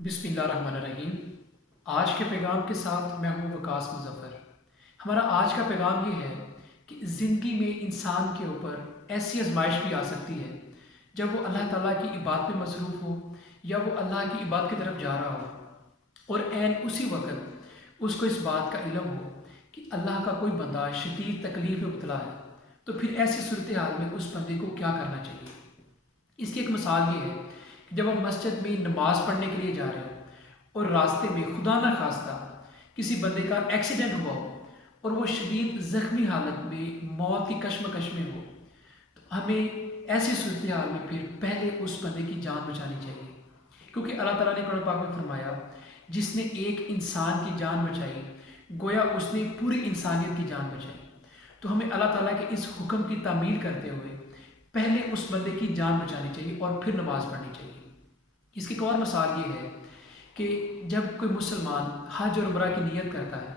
बिस्मिल्लाहिर्रहमानिर्रहीम। आज के पैगाम के साथ मैं हूँ वकास मुज़फ़्फ़र। हमारा आज का पैगाम ये है कि ज़िंदगी में इंसान के ऊपर ऐसी आज़माइश भी आ सकती है जब वो अल्लाह ताला की इबादत में मसरूफ़ हो या वो अल्लाह की इबादत की तरफ जा रहा हो और ऐन उसी वक़्त उसको इस बात का इल्म हो कि अल्लाह का कोई बंदा शदीद तकलीफ़ में मुब्तला है। तो फिर ऐसी सूरत हाल में उस बंदे को क्या करना चाहिए? इसकी एक मिसाल ये है कि जब हम मस्जिद में नमाज़ पढ़ने के लिए जा रहे हो और रास्ते में खुदा न खास्ता किसी बंदे का एक्सीडेंट हुआ हो और वो शदीद ज़ख्मी हालत में मौत की कश्मकश में हो, तो हमें ऐसी सूरत हाल में फिर पहले उस बंदे की जान बचानी चाहिए। क्योंकि अल्लाह ताला ने कुरान पाक में फरमाया, जिसने एक इंसान की जान बचाई गोया उसने पूरी इंसानियत की जान बचाई। तो हमें अल्लाह ताला के इस हुक्म की तामील करते हुए पहले उस बंदे की जान बचानी चाहिए और फिर नमाज़ पढ़नी चाहिए। इसकी एक और मिसाल ये है कि जब कोई मुसलमान हज और उम्रा की नीयत करता है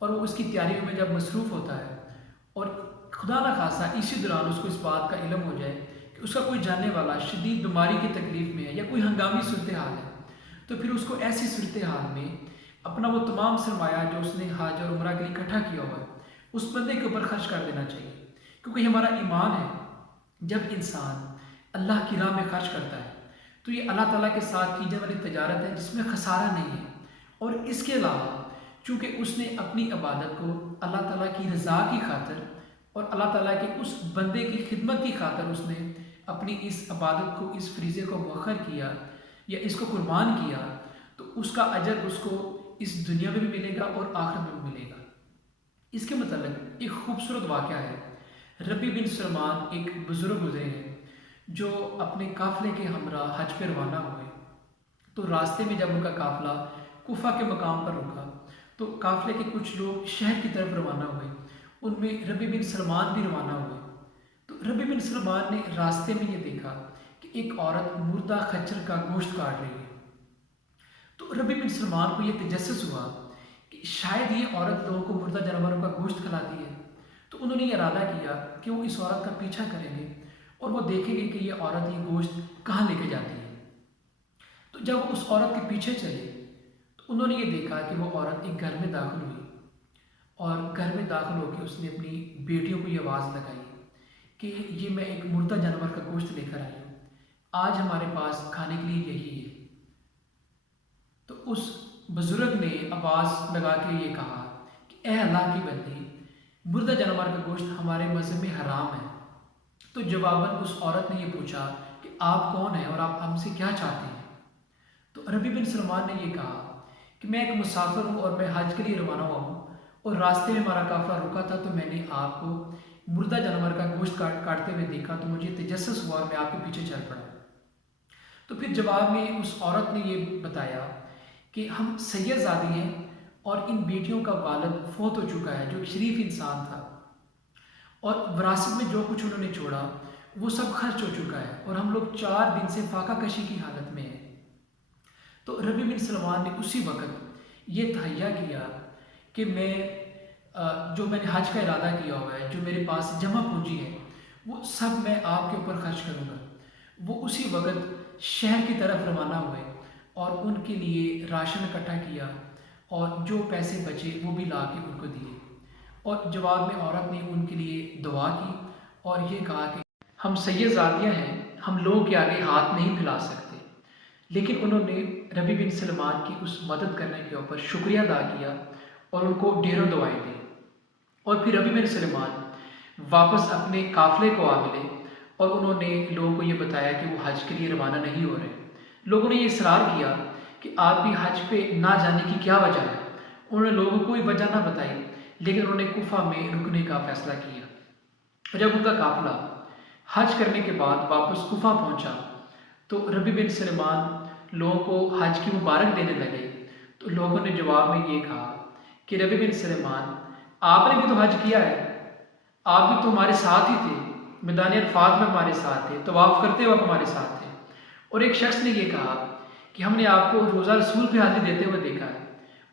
और वो उसकी तैयारी में जब मसरूफ़ होता है और खुदा न खासा इसी दौरान उसको इस बात का इल्म हो जाए कि उसका कोई जानने वाला शदीद बीमारी की तकलीफ़ में है या कोई हंगामी सूरत हाल है, तो फिर उसको ऐसी सूरत हाल में अपना वो तमाम सरमाया जो उसने हज और उम्रा के लिए इकट्ठा किया हुआ है उस बंदे के ऊपर खर्च कर देना चाहिए। क्योंकि हमारा ईमान है, जब इंसान अल्लाह की राह में खर्च करता है तो ये अल्लाह ताला के साथ की जाने वाली तजारत है जिसमें खसारा नहीं है। और इसके अलावा चूँकि उसने अपनी इबादत को अल्लाह ताला की रज़ा की खातिर और अल्लाह ताला के उस बंदे की खिदमत की खातिर उसने अपनी इस इबादत को, इस फरीज़े को मुअख्खर किया या इसको कुर्बान किया, तो उसका अजर उसको इस दुनिया में भी मिलेगा और आखिरत में भी मिलेगा। इसके मतलब एक खूबसूरत वाक़या है। रबी बिन सलमान एक बुज़ुर्ग गुज़रे हैं जो अपने काफ़िले के हमरा हज पे रवाना हुए। तो रास्ते में जब उनका काफ़िला कुफा के मकाम पर रुका तो काफ़िले के कुछ लोग शहर की तरफ रवाना हुए, उनमें रबी बिन सलमान भी रवाना हुए। तो रबी बिन सलमान ने रास्ते में ये देखा कि एक औरत मुर्दा खच्चर का गोश्त काट रही है। तो रबी बिन सलमान को ये तजस्सुस हुआ कि शायद ये औरत लोगों को मुर्दा जानवरों का गोश्त खिलाती है। तो उन्होंने ये इरादा किया कि वो इस औरत का पीछा करेंगे और वो देखेंगे कि ये औरत ये गोश्त कहाँ लेके जाती है। तो जब वो उस औरत के पीछे चले तो उन्होंने ये देखा कि वो औरत एक घर में दाखिल हुई और घर में दाखिल होकर उसने अपनी बेटियों को ये आवाज़ लगाई कि ये मैं एक मुर्दा जानवर का गोश्त लेकर आई हूँ, आज हमारे पास खाने के लिए यही है। तो उस बुज़ुर्ग ने आवाज़ लगा के ये कहा कि ए अल्लाह की बंदी, मुर्दा जानवर का गोश्त हमारे मज़हब में हराम है। तो जवाबन उस औरत ने ये पूछा कि आप कौन हैं और आप हमसे क्या चाहते हैं? तो रबी बिन सलमान ने ये कहा कि मैं एक मुसाफिर हूँ और मैं हज के लिए रवाना हुआ हूँ और रास्ते में हमारा काफ़िला रुका था, तो मैंने आपको मुर्दा जानवर का गोश्त काटते हुए देखा, तो मुझे तजस्सुस हुआ और मैं आपके पीछे चल पड़ा। तो फिर जवाब में उस औरत ने ये बताया कि हम सैयदज़ादी हैं और इन बेटियों का वालिद फौत हो चुका है जो एक शरीफ इंसान था और विरासत में जो कुछ उन्होंने छोड़ा वो सब खर्च हो चुका है और हम लोग 4 दिन से फाका कशी की हालत में हैं। तो रबी बिन सलमान ने उसी वक़्त ये तहैया किया कि जो मैंने हज का इरादा किया हुआ है, जो मेरे पास जमा पूंजी है, वो सब मैं आपके ऊपर खर्च करूँगा। वो उसी वक़्त शहर की तरफ रवाना हुए और उनके लिए राशन इकट्ठा किया और जो पैसे बचे वो भी ला के उनको दिए। और जवाब में औरत ने उनके लिए दुआ की और ये कहा कि हम सैयदज़ादियाँ हैं, हम लोगों के आगे हाथ नहीं फैला सकते। लेकिन उन्होंने रबी बिन सलमान की उस मदद करने के ऊपर शुक्रिया अदा किया और उनको ढेरों दुआएँ दी। और फिर रबी बिन सलमान वापस अपने काफ़िले को आ मिले और उन्होंने लोगों को ये बताया कि वो हज के लिए रवाना नहीं हो रहे। लोगों ने ये इसरार किया कि आप भी हज पे ना जाने की क्या वजह है। उन्होंने लोगों को कोई वजह ना बताई, लेकिन उन्होंने कुफा में रुकने का फ़ैसला किया। जब उनका काफ़िला हज करने के बाद वापस कुफा पहुंचा तो रबी बिन सलमान लोगों को हज की मुबारक देने लगे। तो लोगों ने जवाब में ये कहा कि रबी बिन सलमान, आपने भी तो हज किया है, आप भी तो हमारे साथ ही थे, मैदान अरफात में हमारे साथ थे, तवाफ़ करते वक्त हमारे साथ थे। और एक शख्स ने ये कहा कि हमने आपको रोज़ा रसूल पे हाजिरी देते हुए देखा है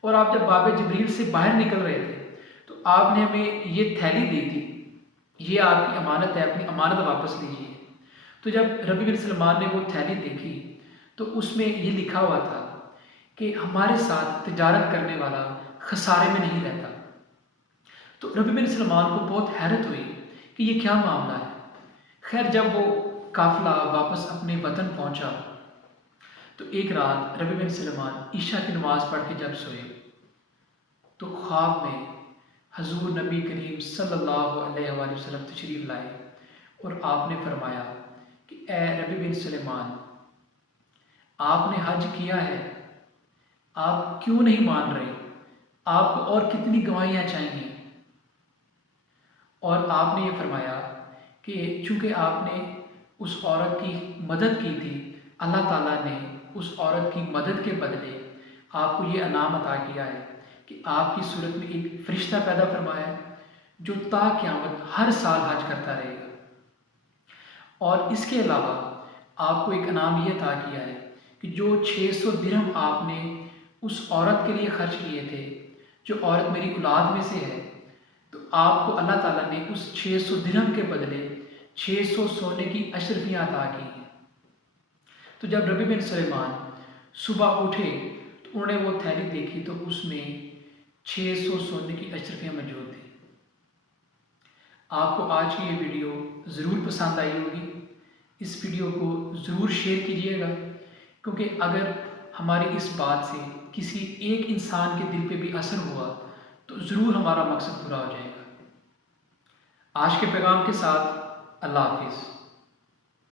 और आप जब बाब जबरील से बाहर निकल रहे थे तो आपने हमें ये थैली दी थी, ये आपकी अमानत है, अपनी अमानत वापस लीजिए। तो जब रबी बिन सलमान ने वो थैली देखी तो उसमें ये लिखा हुआ था कि हमारे साथ तिजारत करने वाला खसारे में नहीं रहता। तो रबी बिन सलमान को बहुत हैरत हुई कि ये क्या मामला है। खैर, जब वो काफिला वापस अपने वतन पहुंचा तो एक रात रबी बिन सलमान ईशा की नमाज पढ़ के जब सोए तो ख्वाब में हजूर नबी करीम सल्लल्लाहु अलैहि वसल्लम तशरीफ़ लाए और आपने फरमाया कि ए रबी बिन सलमान, आपने हज किया है, आप क्यों नहीं मान रहे? आपको और कितनी गवाहियाँ चाहिए? और आपने ये फरमाया कि चूँकि आपने उस औरत की मदद की थी, अल्लाह ताला ने उस औरत की मदद के बदले आपको ये इनाम अता किया है कि आपकी सूरत में एक फ़रिश्ता पैदा फरमाया है जो ता क़यामत हर साल हज करता रहेगा। और इसके अलावा आपको एक इनाम ये अता किया है कि जो 600 दिरहम आपने उस औरत के लिए खर्च किए थे, जो औरत मेरी औलाद में से है, तो आपको अल्लाह ताला ने उस 600 दिरहम के बदले 600 सोने की अशरफियाँ अता की हैं। तो जब रबी बिन सुलेमान सुबह उठे तो उन्होंने वो थैली देखी तो उसमें 600 सोने की अशरफियाँ मौजूद थी। आपको आज की ये वीडियो ज़रूर पसंद आई होगी। इस वीडियो को ज़रूर शेयर कीजिएगा, क्योंकि अगर हमारी इस बात से किसी एक इंसान के दिल पे भी असर हुआ तो ज़रूर हमारा मकसद पूरा हो जाएगा। आज के पैगाम के साथ अल्लाह हाफिज़।